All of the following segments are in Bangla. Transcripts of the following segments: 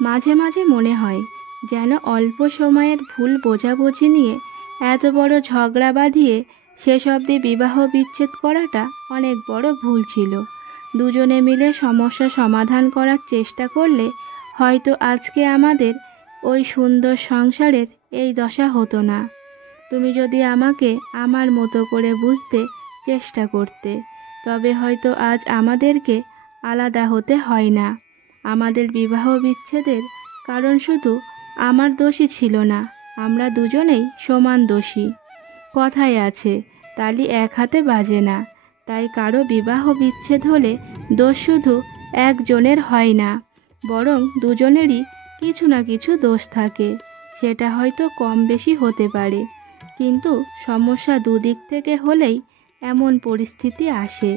মাঝে মাঝে মনে হয় যেন অল্প সময়ের ভুল বোঝাবুঝি নিয়ে এত বড় ঝগড়া বাঁধিয়ে শেষ অবধি বিবাহ বিচ্ছেদ করাটা অনেক বড় ভুল ছিল। দুজনে মিলে সমস্যা সমাধান করার চেষ্টা করলে হয়তো আজকে আমাদের ওই সুন্দর সংসারের এই দশা হতো না। তুমি যদি আমাকে আমার মতো করে বুঝতে চেষ্টা করতে, তবে হয়তো আজ আমাদেরকে আলাদা হতে হয় না। আমাদের বিবাহ বিচ্ছেদের কারণ শুধু আমার দোষই ছিল না, আমরা দুজনেই সমান দোষী। কথায় আছে, তালি এক হাতে বাজে না। তাই কারো বিবাহ বিচ্ছেদ হলে দোষ শুধু একজনের হয় না, বরং দুজনেরই কিছু না কিছু দোষ থাকে। সেটা হয়তো কম বেশি হতে পারে, কিন্তু সমস্যা দুদিক থেকে হলেই এমন পরিস্থিতি আসে।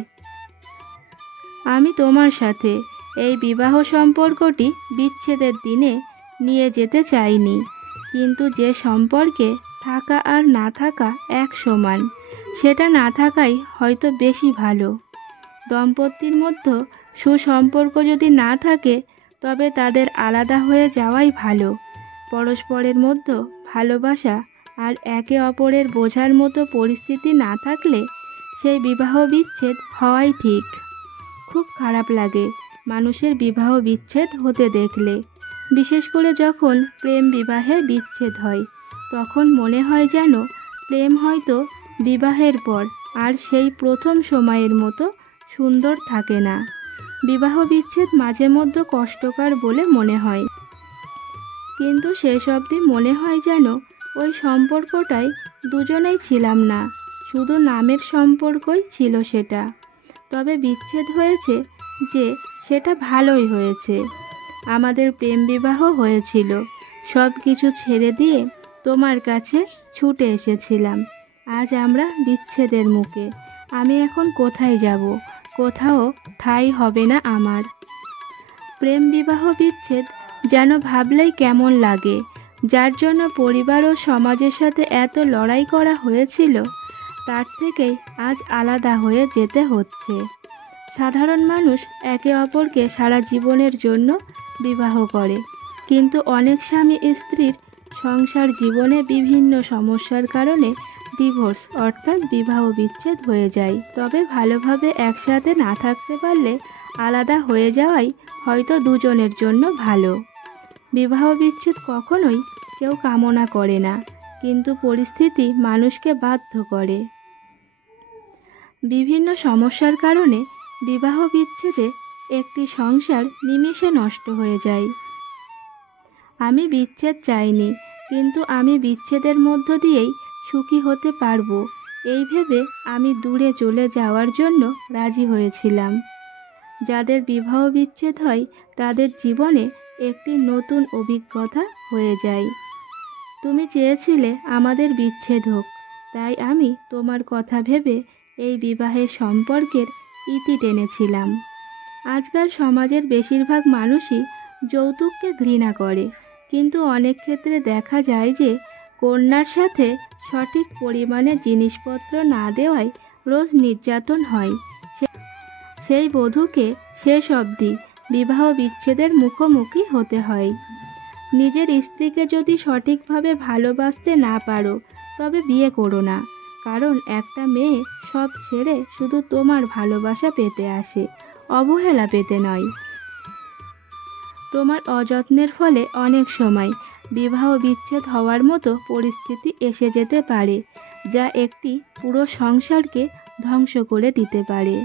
আমি তোমার সাথে এই বিবাহ সম্পর্কটি বিচ্ছেদের দিনে নিয়ে যেতে চাইনি, কিন্তু যে সম্পর্কে থাকা আর না থাকা এক সমান, সেটা না থাকাই হয়তো বেশি ভালো। দম্পতির মধ্যে সুসম্পর্ক যদি না থাকে, তবে তাদের আলাদা হয়ে যাওয়াই ভালো। পরস্পরের মধ্যে ভালোবাসা আর একে অপরের বোঝার মতো পরিস্থিতি না থাকলে সেই বিবাহ বিচ্ছেদ হওয়াই ঠিক। খুব খারাপ লাগে মানুষের বিবাহ বিচ্ছেদ হতে দেখলে, বিশেষ করে যখন প্রেম বিবাহের বিচ্ছেদ হয়। তখন মনে হয় যেন প্রেম হয়তো বিবাহের পর আর সেই প্রথম সময়ের মতো সুন্দর থাকে না। বিবাহ বিচ্ছেদ মাঝে মধ্যে কষ্টকর বলে মনে হয়, কিন্তু শেষ অবধি মনে হয় যেন ওই সম্পর্কটাই দুজনেই ছিলাম না, শুধু নামের সম্পর্কই ছিল সেটা। তবে বিচ্ছেদ হয়েছে যে, সেটা ভালোই হয়েছে। আমাদের প্রেম বিবাহ হয়েছিল, সব কিছু ছেড়ে দিয়ে তোমার কাছে ছুটে এসেছিলাম। আজ আমরা বিচ্ছেদের মুখে। আমি এখন কোথায় যাব? কোথাও ঠাঁই হবে না আমার। প্রেম বিবাহ বিচ্ছেদ যেন ভাবলেই কেমন লাগে। যার জন্য পরিবার ও সমাজের সাথে এত লড়াই করা হয়েছিল, তার থেকেই আজ আলাদা হয়ে যেতে হচ্ছে। সাধারণ মানুষ একে অপরকে সারা জীবনের জন্য বিবাহ করে, কিন্তু অনেক স্বামী স্ত্রীর সংসার জীবনে বিভিন্ন সমস্যার কারণে ডিভোর্স অর্থাৎ বিবাহ বিচ্ছেদ হয়ে যায়। তবে ভালোভাবে একসাথে না থাকতে পারলে আলাদা হয়ে যাওয়াই হয়তো দুজনের জন্য ভালো। বিবাহ বিচ্ছেদ কখনোই কেউ কামনা করে না, কিন্তু পরিস্থিতি মানুষকে বাধ্য করে। বিভিন্ন সমস্যার কারণে বিবাহ বিচ্ছেদে একটি সংসার নিমেষে নষ্ট হয়ে যায়। আমি বিচ্ছেদ চাইনি, কিন্তু আমি বিচ্ছেদের মধ্য দিয়েই সুখী হতে পারবো, এই ভেবে আমি দূরে চলে যাওয়ার জন্য রাজি হয়েছিলাম। যাদের বিবাহ বিচ্ছেদ হয় তাদের জীবনে একটি নতুন অভিজ্ঞতা হয়ে যায়। তুমি চেয়েছিলে আমাদের বিচ্ছেদ হোক, তাই আমি তোমার কথা ভেবে এই বিবাহের সম্পর্কের ইতি টেনেছিলাম। আজকাল সমাজের বেশিরভাগ মানুষই যৌতুককে ঘৃণা করে, কিন্তু অনেক ক্ষেত্রে দেখা যায় যে কন্যার সাথে সঠিক পরিমাণে জিনিসপত্র না দেওয়ায় রোজ নির্যাতন হয়। সেই বধূকে শেষ অবধি বিবাহ বিচ্ছেদের মুখোমুখি হতে হয়। নিজের স্ত্রীকে যদি সঠিকভাবে ভালোবাসতে না পারো, তবে বিয়ে করো না। কারণ একটা মেয়ে সব ছেড়ে শুধু তোমার ভালোবাসা পেতে আসে, অবহেলা পেতে নয়। তোমার অযত্নের ফলে অনেক সময় বিবাহ বিচ্ছেদ হওয়ার মতো পরিস্থিতি এসে যেতে পারে, যা একটি পুরো সংসারকে ধ্বংস করে দিতে পারে।